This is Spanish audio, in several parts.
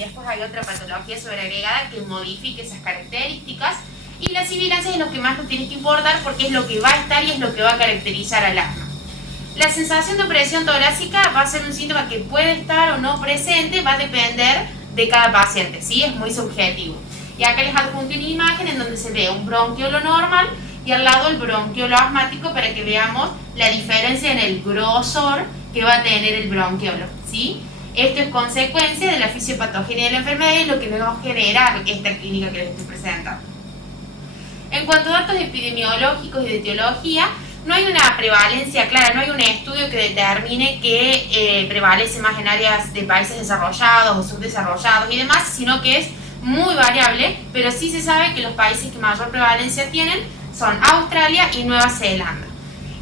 y después hay otra patología sobreagregada que modifique esas características. Y la sibilancia es lo que más nos tiene que importar porque es lo que va a estar y es lo que va a caracterizar al asma. La sensación de opresión torácica va a ser un síntoma que puede estar o no presente, va a depender de cada paciente, ¿sí? Es muy subjetivo. Y acá les adjunto una imagen en donde se ve un bronquiolo normal y al lado el bronquiolo asmático para que veamos la diferencia en el grosor que va a tener el bronquiolo, ¿sí? Esto es consecuencia de la fisiopatogenia de la enfermedad y lo que nos va a generar esta clínica que les estoy presentando. En cuanto a datos epidemiológicos y de etiología, no hay una prevalencia clara, no hay un estudio que determine que prevalece más en áreas de países desarrollados o subdesarrollados y demás, sino que es muy variable, pero sí se sabe que los países que mayor prevalencia tienen son Australia y Nueva Zelanda.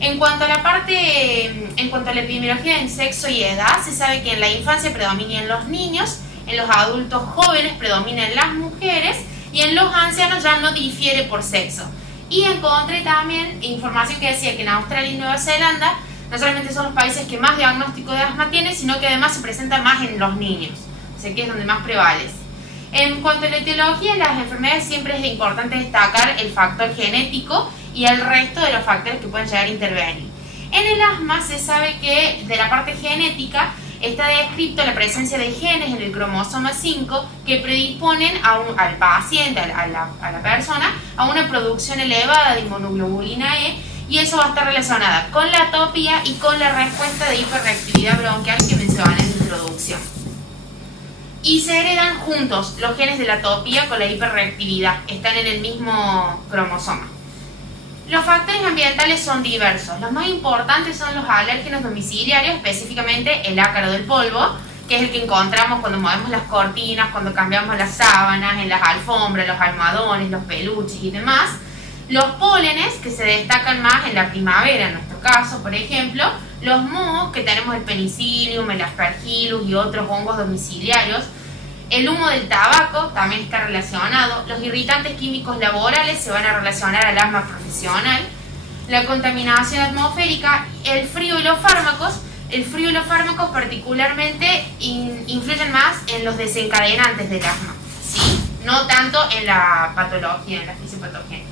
En cuanto a la epidemiología en sexo y edad, se sabe que en la infancia predominan los niños, en los adultos jóvenes predominan las mujeres y en los ancianos ya no difiere por sexo. Y encontré también información que decía que en Australia y Nueva Zelanda no solamente son los países que más diagnóstico de asma tienen, sino que además se presenta más en los niños, o sea que es donde más prevalece. En cuanto a la etiología de las enfermedades, siempre es importante destacar el factor genético y el resto de los factores que pueden llegar a intervenir. En el asma se sabe que de la parte genética está descrito la presencia de genes en el cromosoma 5 que predisponen al paciente, a la persona, a una producción elevada de inmunoglobulina E, y eso va a estar relacionada con la atopía y con la respuesta de hiperreactividad bronquial que mencioné en la introducción. Y se heredan juntos los genes de la atopía con la hiperreactividad, están en el mismo cromosoma. Los factores ambientales son diversos. Los más importantes son los alérgenos domiciliarios, específicamente el ácaro del polvo, que es el que encontramos cuando movemos las cortinas, cuando cambiamos las sábanas, en las alfombras, los almohadones, los peluches y demás. Los pólenes, que se destacan más en la primavera, en nuestro caso, por ejemplo. Los mohos, que tenemos el penicillium, el aspergillus y otros hongos domiciliarios. El humo del tabaco también está relacionado. Los irritantes químicos laborales se van a relacionar al asma profesional. La contaminación atmosférica, el frío y los fármacos. El frío y los fármacos particularmente influyen más en los desencadenantes del asma, ¿sí? No tanto en la patología, en la fisiopatogenia.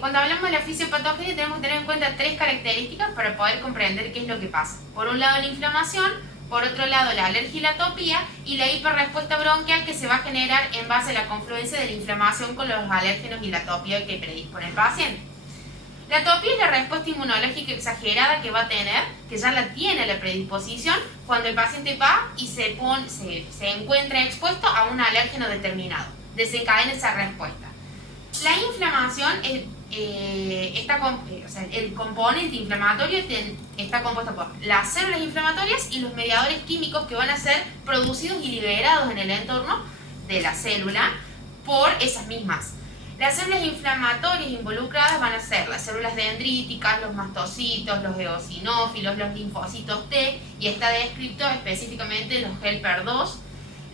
Cuando hablamos de la fisiopatogenia tenemos que tener en cuenta tres características para poder comprender qué es lo que pasa. Por un lado la inflamación, por otro lado la alergia y la atopía, y la hiperrespuesta bronquial que se va a generar en base a la confluencia de la inflamación con los alérgenos y la atopía que predispone el paciente. La atopía es la respuesta inmunológica exagerada que va a tener, que ya la tiene la predisposición, cuando el paciente va y se encuentra expuesto a un alérgeno determinado. Desencadena esa respuesta. La inflamación el componente inflamatorio está compuesto por las células inflamatorias y los mediadores químicos que van a ser producidos y liberados en el entorno de la célula por esas mismas. Las células inflamatorias involucradas van a ser las células dendríticas, los mastocitos, los eosinófilos, los linfocitos T, y está descrito específicamente los helper 2,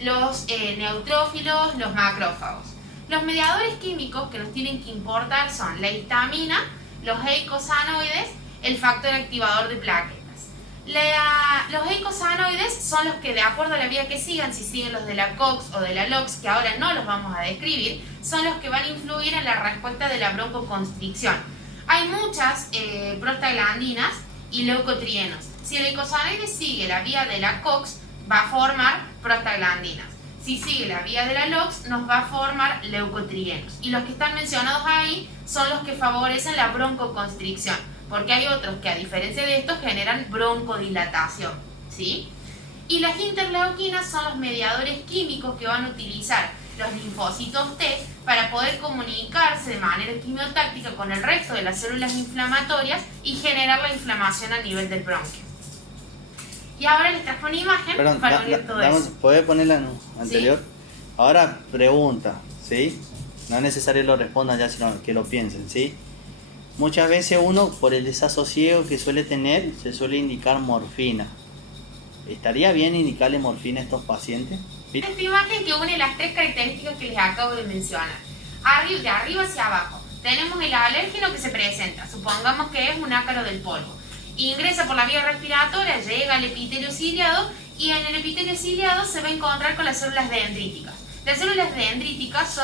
los neutrófilos, los macrófagos. Los mediadores químicos que nos tienen que importar son la histamina, los eicosanoides, el factor activador de plaquetas. Los eicosanoides son los que, de acuerdo a la vía que sigan, si siguen los de la COX o de la LOX, que ahora no los vamos a describir, son los que van a influir en la respuesta de la broncoconstricción. Hay muchas prostaglandinas y leucotrienos. Si el eicosanoide sigue la vía de la COX, va a formar prostaglandinas. Si sigue la vía de la LOX, nos va a formar leucotrienos. Y los que están mencionados ahí son los que favorecen la broncoconstricción, porque hay otros que, a diferencia de estos, generan broncodilatación, ¿sí? Y las interleuquinas son los mediadores químicos que van a utilizar los linfocitos T para poder comunicarse de manera quimiotáctica con el resto de las células inflamatorias y generar la inflamación a nivel del bronquio. Y ahora les trajo una imagen para unir todo eso. ¿Podés ponerla en anterior? ¿Sí? Ahora pregunta, ¿sí? No es necesario lo respondan ya, sino que lo piensen, ¿sí? Muchas veces uno, por el desasosiego que suele tener, se suele indicar morfina. ¿Estaría bien indicarle morfina a estos pacientes? Esta imagen que une las tres características que les acabo de mencionar. De arriba hacia abajo tenemos el alérgeno que se presenta, supongamos que es un ácaro del polvo. Ingresa por la vía respiratoria, llega al epitelio ciliado Y en el epitelio ciliado se va a encontrar con las células dendríticas. Las células dendríticas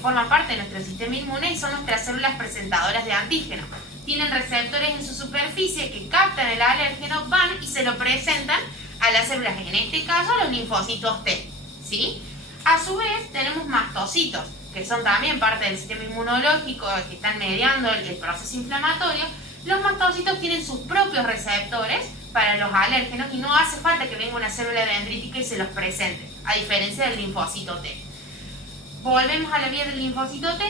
forman parte de nuestro sistema inmune y son nuestras células presentadoras de antígeno. Tienen receptores en su superficie que captan el alérgeno, van y se lo presentan a las células, en este caso a los linfocitos T, ¿sí? A su vez tenemos mastocitos, que son también parte del sistema inmunológico, que están mediando el proceso inflamatorio. Los mastocitos tienen sus propios receptores para los alérgenos y no hace falta que venga una célula dendrítica y se los presente, a diferencia del linfocito T. Volvemos a la vía del linfocito T.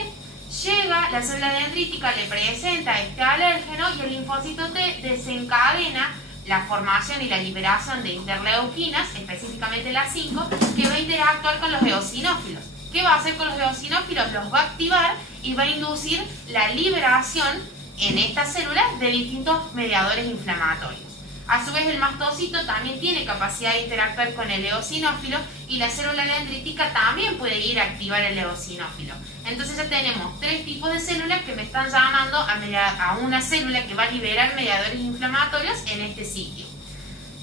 Llega la célula dendrítica, le presenta este alérgeno y el linfocito T desencadena la formación y la liberación de interleuquinas, específicamente las 5, que va a interactuar con los eosinófilos. ¿Qué va a hacer con los eosinófilos? Los va a activar y va a inducir la liberación en estas células de distintos mediadores inflamatorios. A su vez, el mastocito también tiene capacidad de interactuar con el eosinófilo y la célula dendrítica también puede ir a activar el eosinófilo. Entonces ya tenemos 3 tipos de células que me están llamando a una célula que va a liberar mediadores inflamatorios en este sitio.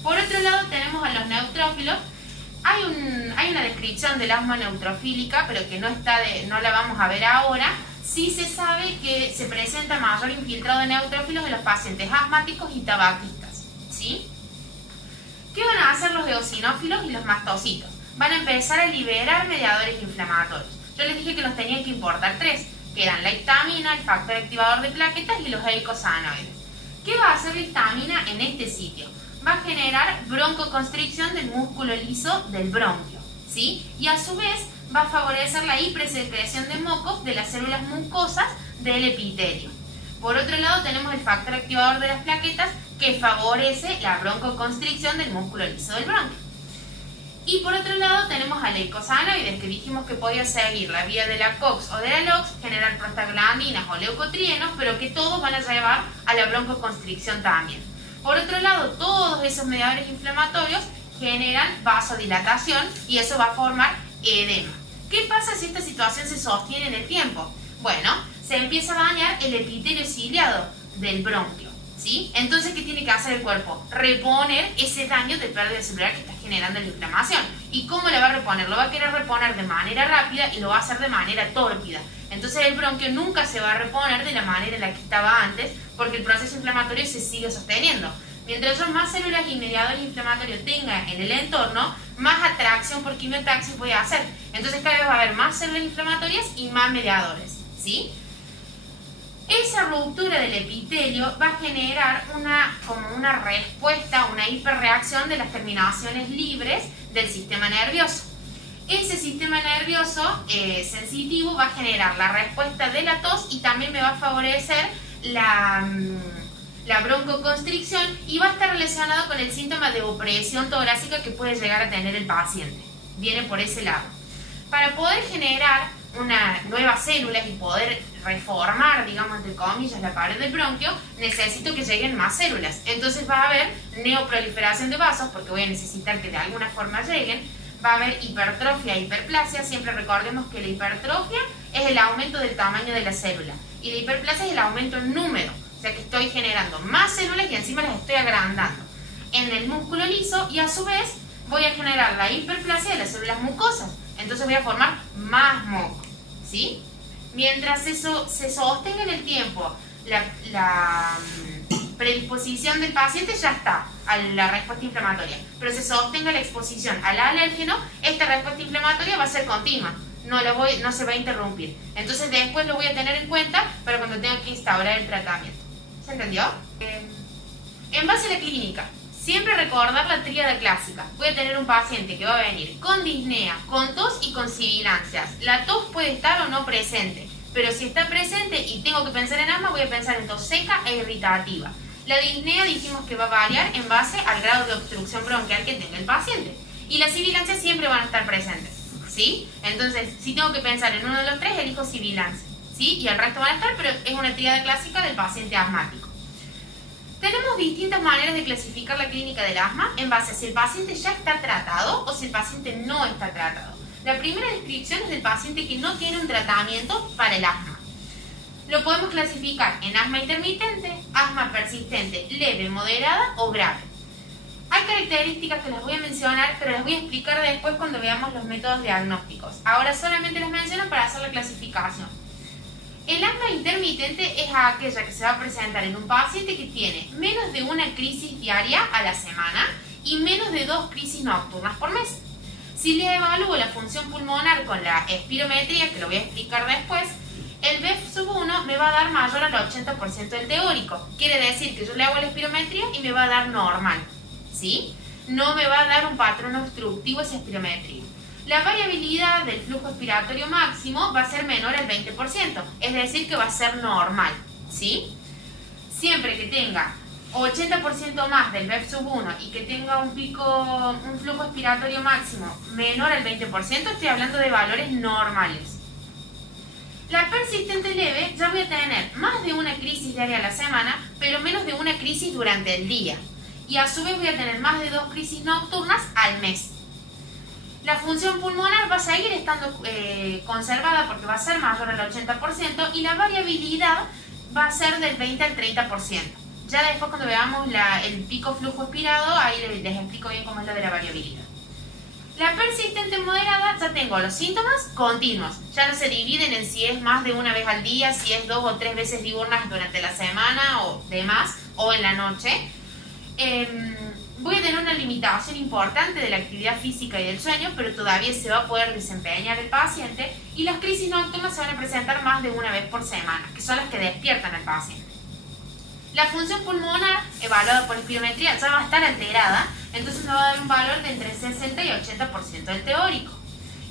Por otro lado tenemos a los neutrófilos. Hay una descripción del asma neutrofílica, pero que no la vamos a ver ahora. Sí se sabe que se presenta mayor infiltrado de neutrófilos en los pacientes asmáticos y tabaquistas, ¿sí? ¿Qué van a hacer los eosinófilos y los mastocitos? Van a empezar a liberar mediadores inflamatorios. Yo les dije que nos tenían que importar 3, que eran la histamina, el factor activador de plaquetas y los eicosanoides. ¿Qué va a hacer la histamina en este sitio? Va a generar broncoconstricción del músculo liso del bronquio, ¿sí? Y a su vez va a favorecer la hipersecreción de mocos de las células mucosas del epitelio. Por otro lado tenemos el factor activador de las plaquetas que favorece la broncoconstricción del músculo liso del bronquio. Y por otro lado tenemos al eicosanoides, que dijimos que podía seguir la vía de la COX o de la LOX, generar prostaglandinas o leucotrienos, pero que todos van a llevar a la broncoconstricción también. Por otro lado, todos esos mediadores inflamatorios generan vasodilatación y eso va a formar edema. ¿Qué pasa si esta situación se sostiene en el tiempo? Bueno, se empieza a dañar el epitelio ciliado del bronquio, ¿sí? Entonces, ¿qué tiene que hacer el cuerpo? Reponer ese daño de pérdida celular que está generando la inflamación. ¿Y cómo lo va a reponer? Lo va a querer reponer de manera rápida y lo va a hacer de manera tórpida. Entonces el bronquio nunca se va a reponer de la manera en la que estaba antes, porque el proceso inflamatorio se sigue sosteniendo. Mientras más células y mediadores inflamatorios tenga en el entorno, más atracción por quimiotaxis voy a hacer. Entonces cada vez va a haber más células inflamatorias y más mediadores, ¿sí? Esa ruptura del epitelio va a generar como una respuesta, una hiperreacción de las terminaciones libres del sistema nervioso. Ese sistema nervioso sensitivo va a generar la respuesta de la tos y también me va a favorecer la broncoconstricción y va a estar relacionado con el síntoma de opresión torácica que puede llegar a tener el paciente. Viene por ese lado. Para poder generar nuevas células y poder reformar, digamos, entre comillas, la pared del bronquio, necesito que lleguen más células. Entonces va a haber neoproliferación de vasos, porque voy a necesitar que de alguna forma lleguen. Va a haber hipertrofia e hiperplasia. Siempre recordemos que la hipertrofia es el aumento del tamaño de la célula y la hiperplasia es el aumento en número. O sea que estoy generando más células y encima las estoy agrandando en el músculo liso y a su vez voy a generar la hiperplasia de las células mucosas. Entonces voy a formar más moco, ¿sí? Mientras eso se sostenga en el tiempo, la predisposición del paciente ya está a la respuesta inflamatoria, pero se sostenga la exposición al alérgeno, esta respuesta inflamatoria va a ser continua, no se va a interrumpir. Entonces después lo voy a tener en cuenta para cuando tenga que instaurar el tratamiento. ¿Se entendió? En base a la clínica, siempre recordar la tríada clásica. Voy a tener un paciente que va a venir con disnea, con tos y con sibilancias. La tos puede estar o no presente, pero si está presente y tengo que pensar en asma, voy a pensar en tos seca e irritativa. La disnea dijimos que va a variar en base al grado de obstrucción bronquial que tenga el paciente. Y las sibilancias siempre van a estar presentes, ¿sí? Entonces, si tengo que pensar en uno de los 3, elijo sibilancia, ¿sí? Y el resto van a estar, pero es una tríada clásica del paciente asmático. Tenemos distintas maneras de clasificar la clínica del asma en base a si el paciente ya está tratado o si el paciente no está tratado. La primera descripción es del paciente que no tiene un tratamiento para el asma. Lo podemos clasificar en asma intermitente, asma persistente, leve, moderada o grave. Hay características que las voy a mencionar, pero las voy a explicar después cuando veamos los métodos diagnósticos. Ahora solamente las menciono para hacer la clasificación. El asma intermitente es aquella que se va a presentar en un paciente que tiene menos de una crisis diaria a la semana y menos de 2 crisis nocturnas por mes. Si le evalúo la función pulmonar con la espirometría, que lo voy a explicar después, el BEF1 me va a dar mayor al 80% del teórico. Quiere decir que yo le hago la espirometría y me va a dar normal, ¿sí? No me va a dar un patrón obstructivo esa espirometría. La variabilidad del flujo expiratorio máximo va a ser menor al 20%, es decir que va a ser normal, ¿sí? Siempre que tenga 80% más del BEF1 y que tenga un flujo expiratorio máximo menor al 20%, estoy hablando de valores normales. La persistente leve ya voy a tener más de una crisis diaria a la semana, pero menos de una crisis durante el día. Y a su vez voy a tener más de 2 crisis nocturnas al mes. La función pulmonar va a seguir estando conservada porque va a ser mayor al 80% y la variabilidad va a ser del 20 al 30%. Ya después cuando veamos el pico flujo expirado, ahí les explico bien cómo es lo de la variabilidad. La persistente moderada, ya tengo los síntomas continuos. Ya no se dividen en si es más de una vez al día, si es 2 o 3 veces diurnas durante la semana o demás, o en la noche. Voy a tener una limitación importante de la actividad física y del sueño, pero todavía se va a poder desempeñar el paciente. Y las crisis nocturnas se van a presentar más de una vez por semana, que son las que despiertan al paciente. La función pulmonar, evaluada por espirometría, ya va a estar alterada, entonces me va a dar un valor de entre 60 y 80% del teórico.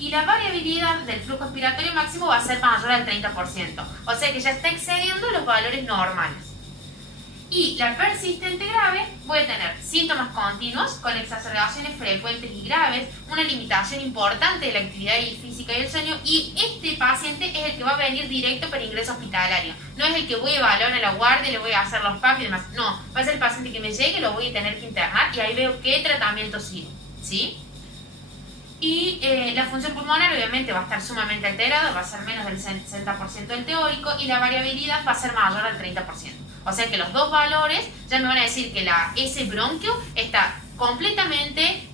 Y la variabilidad del flujo expiratorio máximo va a ser mayor al 30%, o sea que ya está excediendo los valores normales. Y la persistente grave, voy a tener síntomas continuos con exacerbaciones frecuentes y graves, una limitación importante de la actividad física y el sueño, y este paciente es el que va a venir directo para ingreso hospitalario. No es el que voy a evaluar en la guardia, le voy a hacer los PAP y demás. No, va a ser el paciente que me llegue, lo voy a tener que internar y ahí veo qué tratamiento sigo, ¿sí? Y la función pulmonar obviamente va a estar sumamente alterada, va a ser menos del 60% del teórico y la variabilidad va a ser mayor al 30%. O sea que los dos valores ya me van a decir que ese bronquio está completamente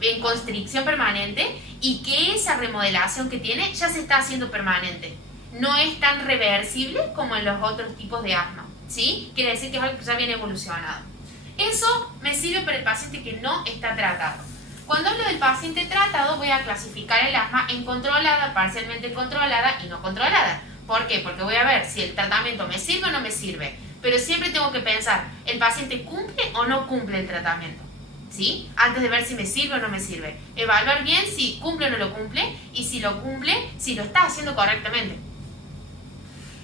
en constricción permanente y que esa remodelación que tiene ya se está haciendo permanente. No es tan reversible como en los otros tipos de asma, ¿sí? Quiere decir que es algo que ya viene evolucionado. Eso me sirve para el paciente que no está tratado. Cuando hablo del paciente tratado, voy a clasificar el asma en controlada, parcialmente controlada y no controlada. ¿Por qué? Porque voy a ver si el tratamiento me sirve o no me sirve. Pero siempre tengo que pensar, ¿el paciente cumple o no cumple el tratamiento? ¿Sí? Antes de ver si me sirve o no me sirve. Evaluar bien si cumple o no lo cumple y si lo cumple, si lo está haciendo correctamente.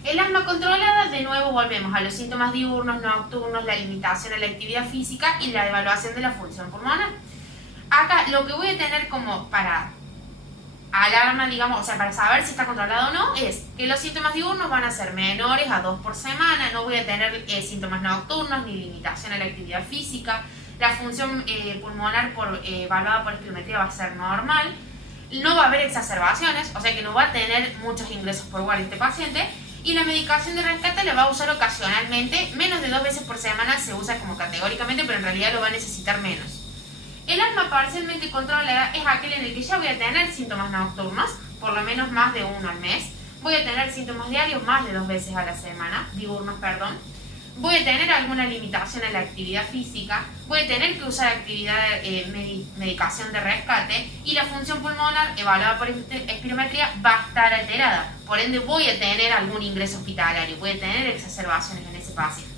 El asma controlada, de nuevo volvemos a los síntomas diurnos, nocturnos, la limitación a la actividad física y la evaluación de la función pulmonar. Acá lo que voy a tener como para alarma, digamos, o sea, para saber si está controlado o no, es que los síntomas diurnos van a ser menores a 2 por semana, no voy a tener síntomas nocturnos ni limitación a la actividad física, la función pulmonar evaluada por espirometría va a ser normal, no va a haber exacerbaciones, o sea que no va a tener muchos ingresos por guardia este paciente, y la medicación de rescate la va a usar ocasionalmente, menos de 2 veces por semana se usa como categóricamente, pero en realidad lo va a necesitar menos. El asma parcialmente controlada es aquel en el que ya voy a tener síntomas nocturnos, por lo menos más de uno al mes. Voy a tener síntomas diarios más de 2 veces a la semana, diurnos, perdón. Voy a tener alguna limitación en la actividad física. Voy a tener que usar medicación de rescate. Y la función pulmonar, evaluada por espirometría, va a estar alterada. Por ende, voy a tener algún ingreso hospitalario. Voy a tener exacerbaciones en ese paciente.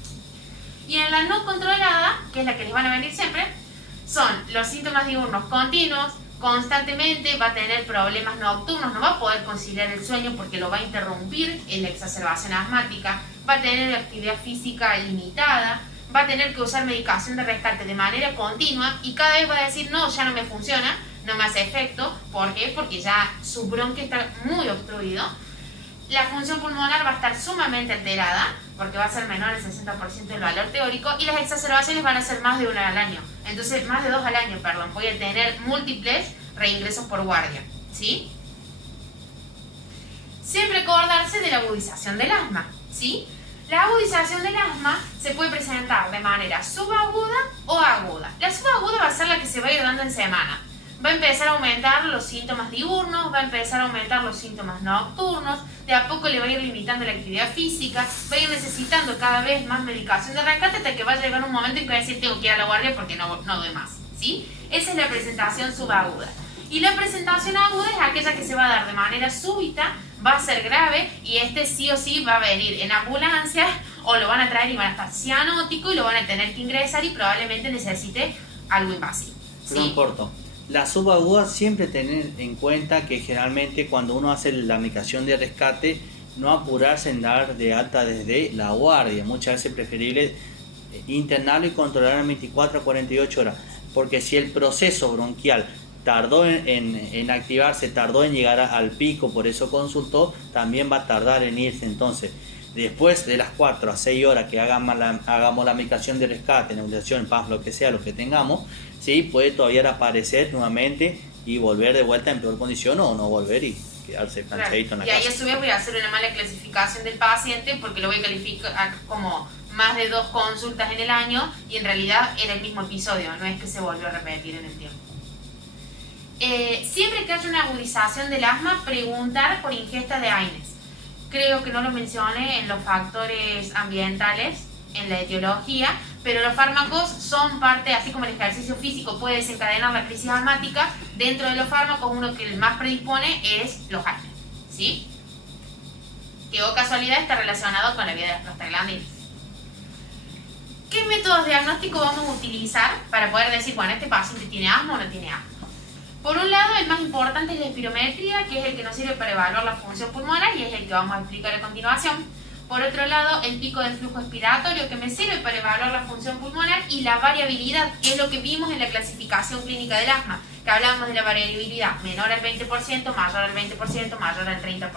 Y en la no controlada, que es la que les van a venir siempre, son los síntomas diurnos continuos, constantemente va a tener problemas nocturnos, no va a poder conciliar el sueño porque lo va a interrumpir en la exacerbación asmática, va a tener actividad física limitada, va a tener que usar medicación de rescate de manera continua y cada vez va a decir, no, ya no me funciona, no me hace efecto. ¿Por qué? Porque ya su bronquio está muy obstruido. La función pulmonar va a estar sumamente alterada, porque va a ser menor al 60% del valor teórico, y las exacerbaciones van a ser más de 2 al año. Entonces, más de 2 al año, perdón. Voy a tener múltiples reingresos por guardia, ¿sí? Siempre acordarse de la agudización del asma, ¿sí? La agudización del asma se puede presentar de de manera subaguda o aguda. La subaguda va a ser la que se va a ir dando en semana. Va a empezar a aumentar los síntomas diurnos, va a empezar a aumentar los síntomas nocturnos, de a poco le va a ir limitando la actividad física, va a ir necesitando cada vez más medicación de rescate hasta que va a llegar un momento en que va a decir tengo que ir a la guardia porque no doy más, ¿sí? Esa es la presentación subaguda. Y la presentación aguda es aquella que se va a dar de manera súbita, va a ser grave y sí o sí va a venir en ambulancia o lo van a traer y van a estar cianótico y lo van a tener que ingresar y probablemente necesite algo invasivo, ¿sí? No importa. La subaguda siempre tener en cuenta que generalmente cuando uno hace la medicación de rescate no apurarse en dar de alta desde la guardia. Muchas veces es preferible internarlo y controlar en 24 a 48 horas. Porque si el proceso bronquial tardó en activarse, tardó en llegar al pico, por eso consultó, también va a tardar en irse. Entonces, después de las 4 a 6 horas que hagamos la medicación de rescate, nebulización, PAF, lo que sea, lo que tengamos, ¿sí? Puede todavía aparecer nuevamente y volver de vuelta en peor condición o no volver y quedarse cansadito en la casa. Y ahí a su vez voy a hacer una mala clasificación del paciente porque lo voy a calificar como más de 2 consultas en el año y en realidad era el mismo episodio, no es que se volvió a repetir en el tiempo. Siempre que haya una agudización del asma, preguntar por ingesta de AINES. Creo que no lo mencioné en los factores ambientales, en la etiología, pero los fármacos son parte, así como el ejercicio físico puede desencadenar la crisis asmática, dentro de los fármacos uno que más predispone es los AINES, ¿sí? Que o casualidad está relacionado con la vía de las prostaglandinas. ¿Qué métodos diagnósticos vamos a utilizar para poder decir, bueno, este paciente tiene asma o no tiene asma? Por un lado, el más importante es la espirometría, que es el que nos sirve para evaluar la función pulmonar y es el que vamos a explicar a continuación. Por otro lado, el pico del flujo expiratorio, que me sirve para evaluar la función pulmonar, y la variabilidad, que es lo que vimos en la clasificación clínica del asma, que hablamos de la variabilidad menor al 20%, mayor al 20%, mayor al 30%.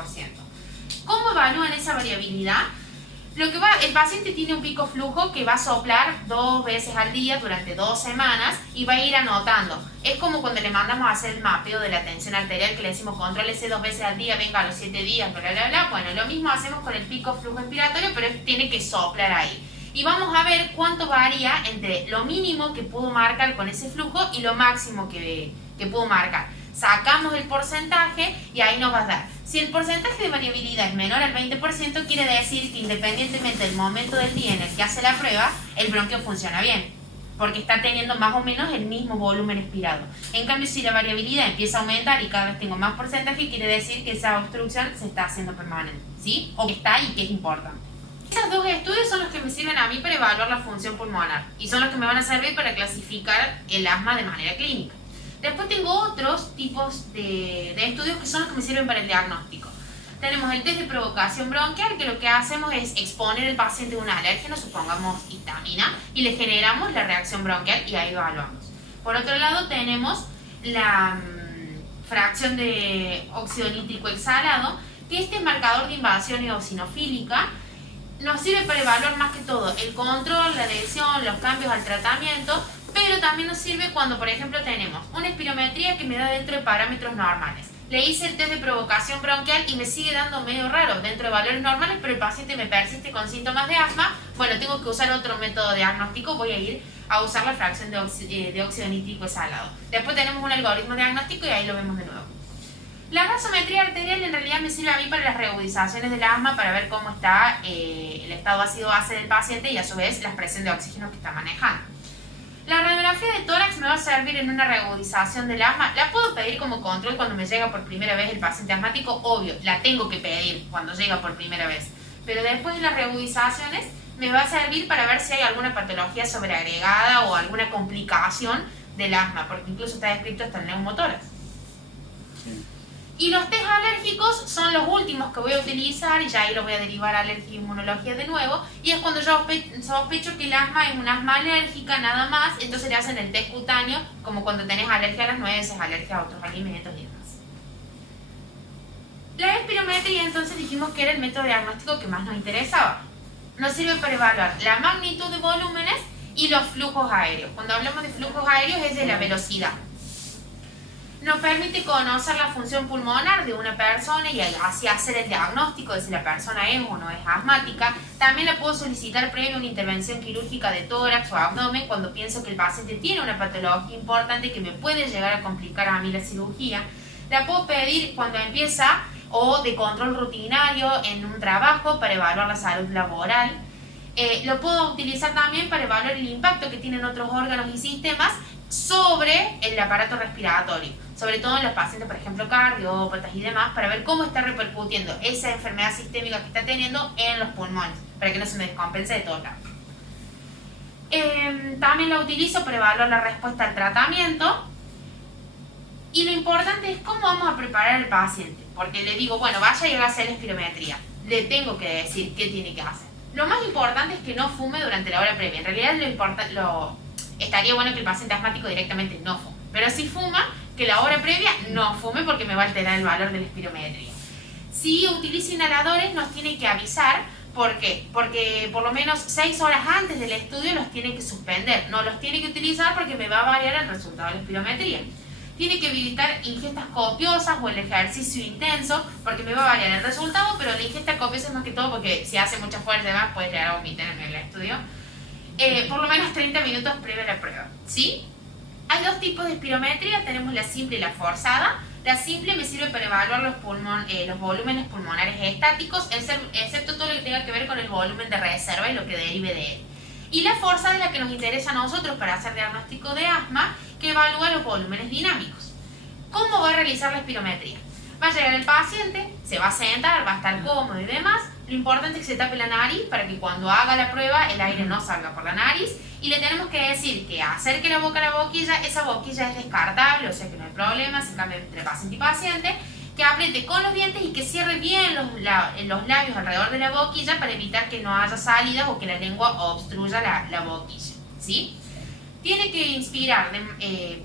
¿Cómo evalúan esa variabilidad? El paciente tiene un pico flujo que va a soplar 2 veces al día durante 2 semanas y va a ir anotando. Es como cuando le mandamos a hacer el mapeo de la tensión arterial, que le decimos contrólese 2 veces al día, venga a los 7 días, bla, bla, bla. Bueno, lo mismo hacemos con el pico flujo expiratorio, pero tiene que soplar ahí. Y vamos a ver cuánto varía entre lo mínimo que pudo marcar con ese flujo y lo máximo que pudo marcar. Sacamos el porcentaje y ahí nos va a dar. Si el porcentaje de variabilidad es menor al 20%, quiere decir que independientemente del momento del día en el que hace la prueba, el bronquio funciona bien, porque está teniendo más o menos el mismo volumen expirado. En cambio, si la variabilidad empieza a aumentar y cada vez tengo más porcentaje, quiere decir que esa obstrucción se está haciendo permanente, ¿sí? O que está y que es importante. Esos 2 estudios son los que me sirven a mí para evaluar la función pulmonar y son los que me van a servir para clasificar el asma de manera clínica. Después tengo otros tipos de estudios que son los que me sirven para el diagnóstico. Tenemos el test de provocación bronquial, que lo que hacemos es exponer al paciente a un alérgeno, supongamos histamina, y le generamos la reacción bronquial y ahí evaluamos. Por otro lado tenemos la fracción de óxido nítrico exhalado, que este marcador de invasión eosinofílica nos sirve para evaluar más que todo el control, la adhesión, los cambios al tratamiento, pero también nos sirve cuando, por ejemplo, tenemos una espirometría que me da dentro de parámetros normales. Le hice el test de provocación bronquial y me sigue dando medio raro dentro de valores normales, pero el paciente me persiste con síntomas de asma. Bueno, tengo que usar otro método diagnóstico, voy a ir a usar la fracción de óxido nítrico exhalado. Después tenemos un algoritmo diagnóstico y ahí lo vemos de nuevo. La gasometría arterial en realidad me sirve a mí para las reagudizaciones del asma, para ver cómo está el estado ácido-base del paciente y a su vez la presión de oxígeno que está manejando. La radiografía de tórax me va a servir en una reagudización del asma. La puedo pedir como control cuando me llega por primera vez el paciente asmático, obvio, la tengo que pedir cuando llega por primera vez. Pero después de las reagudizaciones me va a servir para ver si hay alguna patología sobreagregada o alguna complicación del asma, porque incluso está descrito hasta el neumotórax. Sí. Y los test alérgicos son los últimos que voy a utilizar y ya ahí lo voy a derivar a alergia e inmunología de nuevo. Y es cuando yo sospecho que el asma es un asma alérgica nada más, entonces le hacen el test cutáneo, como cuando tenés alergia a las nueces, alergia a otros alimentos y demás. La espirometría entonces dijimos que era el método diagnóstico que más nos interesaba. Nos sirve para evaluar la magnitud de volúmenes y los flujos aéreos. Cuando hablamos de flujos aéreos es de la velocidad. Nos permite conocer la función pulmonar de una persona y así hacer el diagnóstico de si la persona es o no es asmática. También la puedo solicitar previo a una intervención quirúrgica de tórax o abdomen cuando pienso que el paciente tiene una patología importante que me puede llegar a complicar a mí la cirugía. La puedo pedir cuando empieza o de control rutinario en un trabajo para evaluar la salud laboral. Lo puedo utilizar también para evaluar el impacto que tienen otros órganos y sistemas sobre el aparato respiratorio, sobre todo en los pacientes, por ejemplo, cardiópatas y demás, para ver cómo está repercutiendo esa enfermedad sistémica que está teniendo en los pulmones, para que no se me descompense de todos lados. También la utilizo para evaluar la respuesta al tratamiento. Y lo importante es cómo vamos a preparar al paciente, porque le digo, bueno, vaya y haga hacer la espirometría. Le tengo que decir qué tiene que hacer. Lo más importante es que no fume durante la hora previa. En realidad estaría bueno que el paciente asmático directamente no fume. Pero si fuma, que la hora previa no fume porque me va a alterar el valor de la espirometría. Si utiliza inhaladores nos tiene que avisar. ¿Por qué? Porque por lo menos 6 horas antes del estudio los tiene que suspender. No los tiene que utilizar porque me va a variar el resultado de la espirometría. Tiene que evitar ingestas copiosas o el ejercicio intenso porque me va a variar el resultado, pero la ingesta copiosa es más que todo porque si hace mucha fuerza y demás puede llegar a vomitar en el estudio. Por lo menos 30 minutos previo a la prueba, ¿sí? Hay dos tipos de espirometría, tenemos la simple y la forzada. La simple me sirve para evaluar los volúmenes pulmonares estáticos, excepto todo lo que tenga que ver con el volumen de reserva y lo que derive de él. Y la forzada es la que nos interesa a nosotros para hacer diagnóstico de asma, que evalúa los volúmenes dinámicos. ¿Cómo va a realizar la espirometría? Va a llegar el paciente, se va a sentar, va a estar cómodo y demás. Lo importante es que se tape la nariz para que cuando haga la prueba el aire no salga por la nariz. Y le tenemos que decir que acerque la boca a la boquilla, esa boquilla es descartable, o sea que no hay problema, se cambia entre paciente y paciente. Que apriete con los dientes y que cierre bien los labios alrededor de la boquilla para evitar que no haya salidas o que la lengua obstruya la boquilla, ¿sí? Tiene que inspirar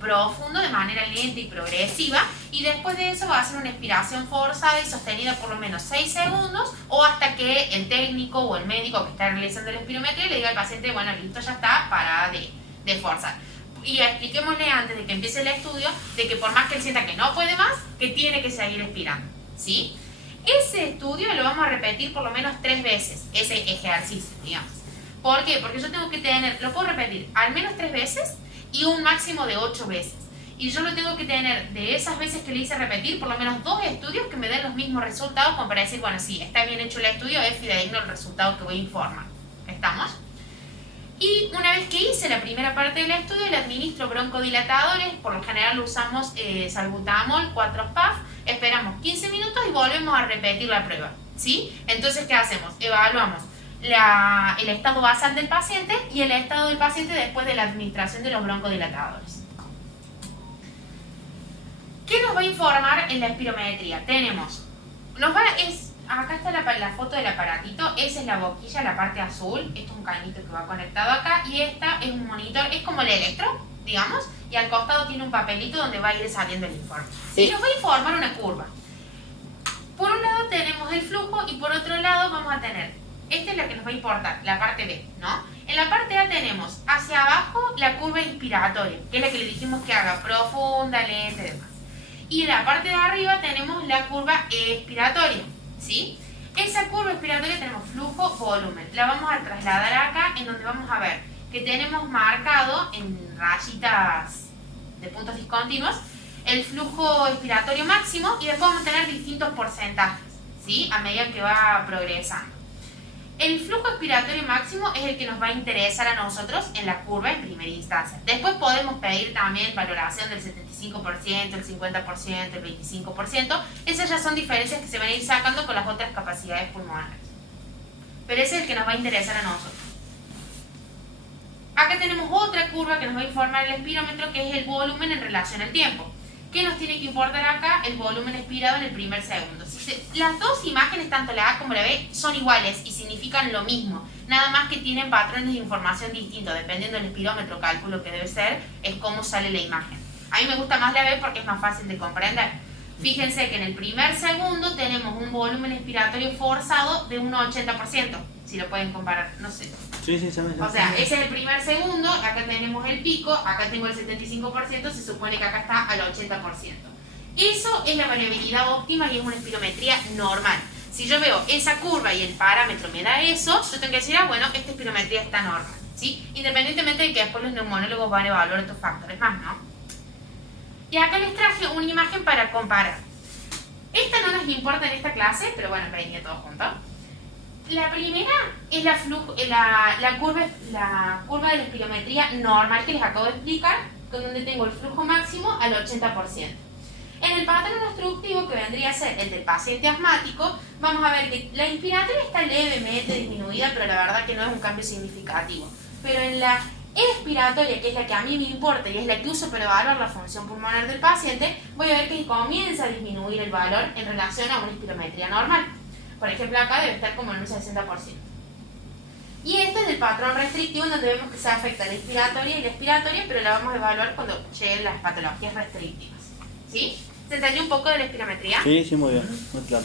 profundo de manera lenta y progresiva y después de eso va a hacer una expiración forzada y sostenida por lo menos 6 segundos o hasta que el técnico o el médico que está realizando la espirometría le diga al paciente, bueno, listo, ya está, para de forzar. Y expliquémosle antes de que empiece el estudio de que por más que él sienta que no puede más, que tiene que seguir expirando, ¿sí? Ese estudio lo vamos a repetir por lo menos 3 veces, ese ejercicio, digamos. ¿Por qué? Porque yo tengo que lo puedo repetir al menos 3 veces y un máximo de 8 veces. Y yo lo tengo que tener de esas veces que le hice repetir, por lo menos 2 estudios que me den los mismos resultados, como para decir, bueno, sí, está bien hecho el estudio, es fidedigno el resultado que voy a informar. ¿Estamos? Y una vez que hice la primera parte del estudio, le administro broncodilatadores, por lo general usamos salbutamol, 4-PAF, esperamos 15 minutos y volvemos a repetir la prueba, ¿sí? Entonces, ¿qué hacemos? Evaluamos el estado basal del paciente y el estado del paciente después de la administración de los broncodilatadores. ¿Qué nos va a informar en la espirometría? Tenemos, acá está la foto del aparatito, esa es la boquilla, la parte azul, esto es un cañito que va conectado acá y esta es un monitor, es como el electro, digamos, y al costado tiene un papelito donde va a ir saliendo el informe. Sí. Y nos va a informar una curva. Por un lado tenemos el flujo y por otro lado vamos a tener, esta es la que nos va a importar, la parte B, ¿no? En la parte A tenemos hacia abajo la curva inspiratoria, que es la que le dijimos que haga profunda, lenta y demás. Y en la parte de arriba tenemos la curva expiratoria, ¿sí? Esa curva expiratoria tenemos flujo, volumen. La vamos a trasladar acá en donde vamos a ver que tenemos marcado en rayitas de puntos discontinuos el flujo expiratorio máximo y después vamos a tener distintos porcentajes, ¿sí? A medida que va progresando. El flujo expiratorio máximo es el que nos va a interesar a nosotros en la curva en primera instancia. Después podemos pedir también valoración del 75%, el 50%, el 25%. Esas ya son diferencias que se van a ir sacando con las otras capacidades pulmonares. Pero ese es el que nos va a interesar a nosotros. Acá tenemos otra curva que nos va a informar el espirómetro, que es el volumen en relación al tiempo. ¿Qué nos tiene que importar acá? El volumen expirado en el primer segundo. Las dos imágenes, tanto la A como la B, son iguales y significan lo mismo. Nada más que tienen patrones de información distintos. Dependiendo del espirómetro, cálculo que debe ser, es cómo sale la imagen. A mí me gusta más la B porque es más fácil de comprender. Fíjense que en el primer segundo tenemos un volumen expiratorio forzado de un 80%. si lo pueden comparar, no sé. Sí, sí, se me O sea, ese es el primer segundo, acá tenemos el pico, acá tengo el 75%, se supone que acá está al 80%. Eso es la variabilidad óptima y es una espirometría normal. Si yo veo esa curva y el parámetro me da eso, yo tengo que decir, bueno, esta espirometría está normal, ¿sí? Independientemente de que después los neumonólogos van a evaluar estos factores más, ¿no? Y acá les traje una imagen para comparar. Esta no nos importa en esta clase, pero bueno, venía todo junto. La primera es la curva de la espirometría normal que les acabo de explicar, con donde tengo el flujo máximo al 80%. En el patrón obstructivo, que vendría a ser el del paciente asmático, vamos a ver que la inspiratoria está levemente disminuida, pero la verdad que no es un cambio significativo. Pero en la expiratoria, que es la que a mí me importa y es la que uso para evaluar la función pulmonar del paciente, voy a ver que comienza a disminuir el valor en relación a una espirometría normal. Por ejemplo, acá debe estar como en un 60%. Y este es del patrón restrictivo, donde vemos que se afecta la inspiratoria y la expiratoria, pero la vamos a evaluar cuando lleguen las patologías restrictivas. ¿Sí? ¿Se entendió un poco de la espirometría? Sí, sí, muy bien, muy claro.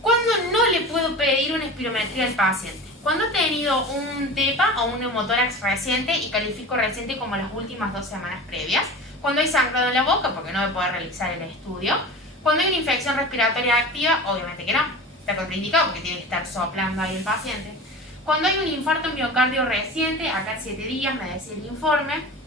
¿Cuándo no le puedo pedir una espirometría al paciente? Cuando he tenido un TEPA o un neumotórax reciente, y califico reciente como las últimas 2 semanas previas. Cuando hay sangrado en la boca, porque no me puedo realizar el estudio. Cuando hay una infección respiratoria activa, obviamente que no. Está contraindicado porque tiene que estar soplando ahí el paciente. Cuando hay un infarto en miocardio reciente, acá 7 días me decía el informe.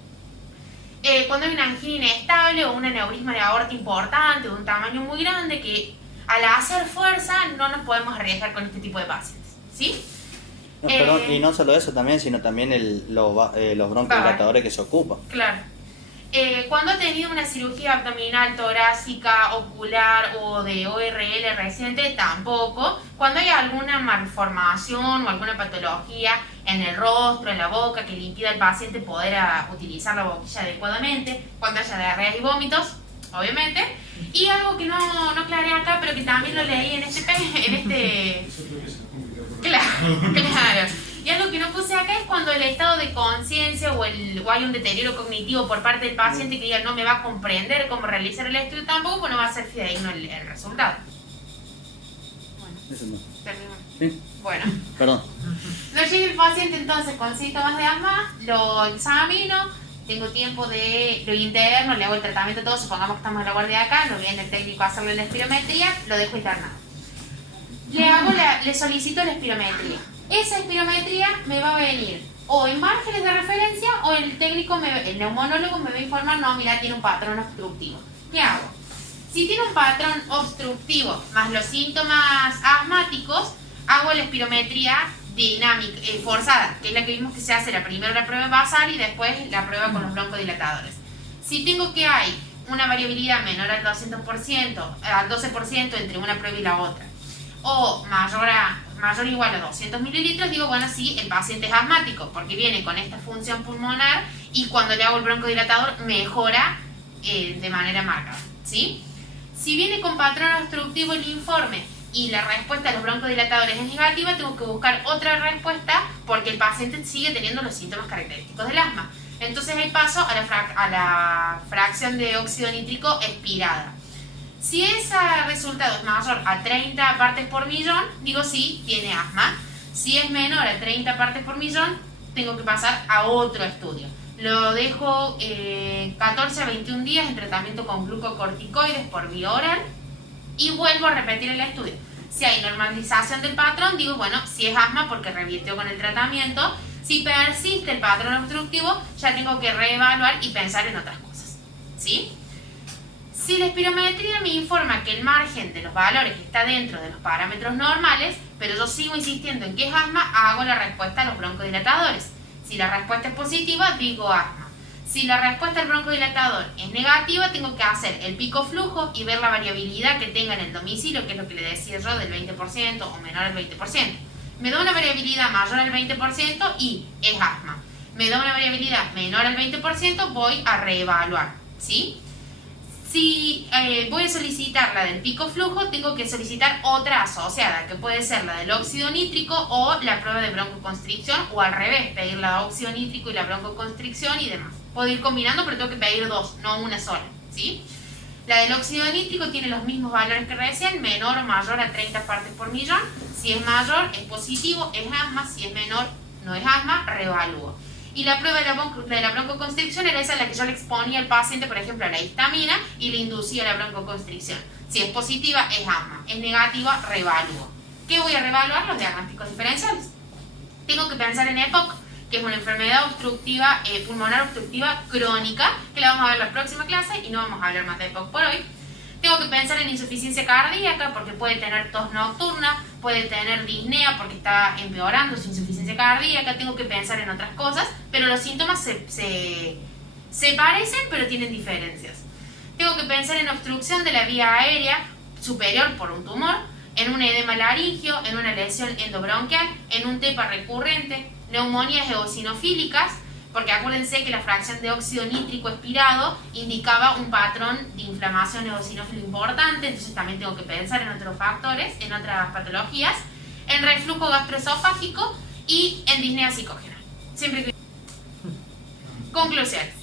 Cuando hay una angina inestable o un aneurisma de aorta importante de un tamaño muy grande, que al hacer fuerza no nos podemos arriesgar con este tipo de pacientes, ¿sí? No, perdón, y no solo eso también, sino también los broncodilatadores que se ocupan. Claro. Cuando ha tenido una cirugía abdominal, torácica, ocular o de ORL reciente, tampoco. Cuando hay alguna malformación o alguna patología en el rostro, en la boca, que le impida al paciente poder utilizar la boquilla adecuadamente. Cuando haya diarreas y vómitos, obviamente. Y algo que no aclaré acá, pero que también lo leí en este Claro. Y algo que no puse acá es cuando el estado de conciencia o hay un deterioro cognitivo por parte del paciente que diga no me va a comprender cómo realizar el estudio tampoco, pues no va a ser fidedigno el resultado. Bueno, Eso no. terminamos. Sí. Bueno, Perdón. no llega el paciente entonces con síntomas de asma, lo examino, tengo tiempo de lo interno, le hago el tratamiento todo, supongamos que estamos en la guardia de acá, no viene el técnico a hacerle la espirometría, lo dejo internado. Le solicito la espirometría. Esa espirometría me va a venir o en márgenes de referencia o el técnico, el neumonólogo me va a informar, no, mira, tiene un patrón obstructivo. ¿Qué hago? Si tiene un patrón obstructivo más los síntomas asmáticos, hago la espirometría dinámica, forzada, que es la que vimos que se hace primero la prueba basal y después la prueba con los broncodilatadores. Si tengo que hay una variabilidad menor al 200%, al 12% entre una prueba y la otra, o mayor o igual a 200 mililitros, digo, bueno, sí, el paciente es asmático, porque viene con esta función pulmonar y cuando le hago el broncodilatador mejora de manera marcada, ¿sí? Si viene con patrón obstructivo el informe y la respuesta a los broncodilatadores es negativa, tengo que buscar otra respuesta porque el paciente sigue teniendo los síntomas característicos del asma. Entonces ahí paso a la fracción de óxido nítrico expirada. Si ese resultado es mayor a 30 partes por millón, digo sí, tiene asma. Si es menor a 30 partes por millón, tengo que pasar a otro estudio. Lo dejo 14 a 21 días en tratamiento con glucocorticoides por vía oral y vuelvo a repetir el estudio. Si hay normalización del patrón, digo, bueno, si es asma porque revirtió con el tratamiento. Si persiste el patrón obstructivo, ya tengo que reevaluar y pensar en otras cosas, ¿sí? Si la espirometría me informa que el margen de los valores está dentro de los parámetros normales, pero yo sigo insistiendo en que es asma, hago la respuesta a los broncodilatadores. Si la respuesta es positiva, digo asma. Si la respuesta al broncodilatador es negativa, tengo que hacer el pico flujo y ver la variabilidad que tenga en el domicilio, que es lo que le decía yo, del 20% o menor al 20%. Me da una variabilidad mayor al 20% y es asma. Me da una variabilidad menor al 20%, voy a reevaluar, ¿sí? Si voy a solicitar la del pico flujo, tengo que solicitar otra asociada, que puede ser la del óxido nítrico o la prueba de broncoconstricción, o al revés, pedir la óxido nítrico y la broncoconstricción y demás. Puedo ir combinando, pero tengo que pedir 2, no una sola, ¿sí? La del óxido nítrico tiene los mismos valores que recién, menor o mayor a 30 partes por millón. Si es mayor, es positivo, es asma. Si es menor, no es asma, reevalúo. Y la prueba de la broncoconstricción era esa en la que yo le exponía al paciente, por ejemplo, a la histamina y le inducía la broncoconstricción. Si es positiva, es asma. Es negativa, reevalúo. ¿Qué voy a reevaluar? Los diagnósticos diferenciales. Tengo que pensar en EPOC, que es una enfermedad obstructiva, pulmonar obstructiva crónica, que la vamos a ver en la próxima clase y no vamos a hablar más de EPOC por hoy. Tengo que pensar en insuficiencia cardíaca porque puede tener tos nocturna, puede tener disnea porque está empeorando su insuficiencia cardíaca. Tengo que pensar en otras cosas, pero los síntomas se parecen pero tienen diferencias. Tengo que pensar en obstrucción de la vía aérea superior por un tumor, en un edema laringio, en una lesión endobronquial, en un TEPA recurrente, neumonías eosinofílicas, porque acuérdense que la fracción de óxido nítrico expirado indicaba un patrón de inflamación eosinófila importante, entonces también tengo que pensar en otros factores, en otras patologías, en reflujo gastroesofágico y en disnea psicógena. Siempre que... Conclusiones.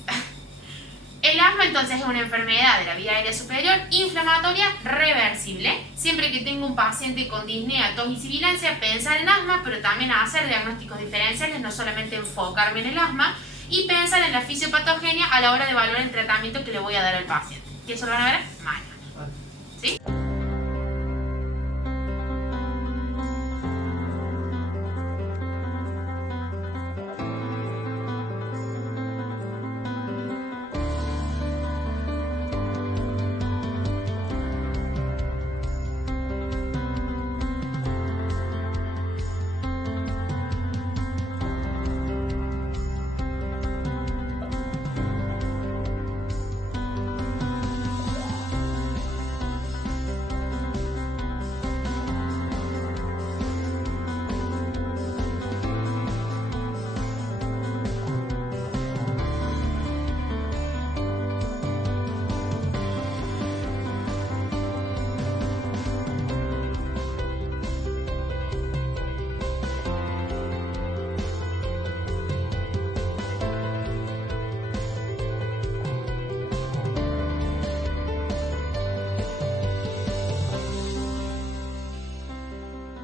El asma entonces es una enfermedad de la vía aérea superior inflamatoria reversible. Siempre que tengo un paciente con disnea, tos y sibilancia, pensar en asma, pero también hacer diagnósticos diferenciales, no solamente enfocarme en el asma, y pensar en la fisiopatogenia a la hora de evaluar el tratamiento que le voy a dar al paciente. Y eso lo van a ver mañana. ¿Sí?